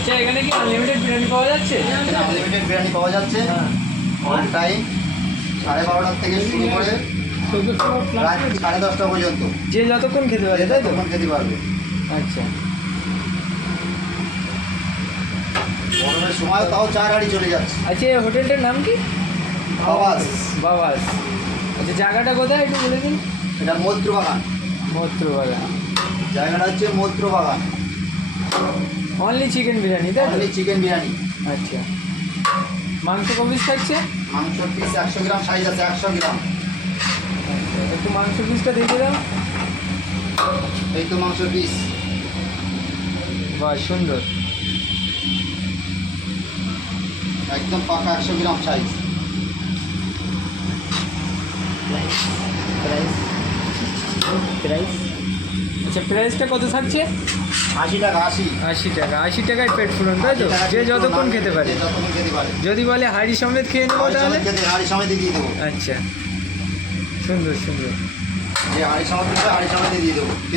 আচ্ছা এখানে কি আনলিমিটেড বিরিয়ানি পাওয়া যাচ্ছে? এখানে আনলিমিটেড বিরিয়ানি পাওয়া যাচ্ছে হ্যাঁ। অল টাইম 12:30 থেকে শুরু করে রাত 10:30 পর্যন্ত যে যতক্ষণ খেতে পারে তাই তো? তখন খেতে পারবে। আচ্ছা গরমের সময় তাও 4 হাঁড়ি চলে যাচ্ছে। আচ্ছা এই হোটেলটার নাম কি? বাবাস। বাবাস। আচ্ছা জায়গাটা কোথায় একটু বলে দিন। এটা মৈত্র বাগান, মৈত্র বাগান। জায়গাটা হচ্ছে মৈত্র বাগান। অনলি চিকেন বিরিয়ানি তাই তো? Only chicken biryani. আচ্ছা মাংস ক পিস থাকছে? মাংস পিস 100 গ্রাম সাইজ আছে, 100 গ্রাম। আচ্ছা একটু মাংস পিসটা দেখিয়ে দাও। এই তো মাংস পিস। বাহ সুন্দর। একদম পাকা 100 গ্রাম সাইজ। প্রাইস প্রাইস আচ্ছা প্রাইসটা কত থাকছে? 80 টাকা। 80 টাকা। 80 টাকায় পেট ফুলন তাই তো? যে যতক্ষণ খেতে পারে। যে যতক্ষণ খেতে পারে। যদি বলে হাঁড়ি সমেত খেয়ে নেবো তাহলে? হাঁড়ি সমেত দিয়ে দেবো। আচ্ছা সুন্দর সুন্দর। যে হাঁড়ি সমেত দিয়ে দেবো।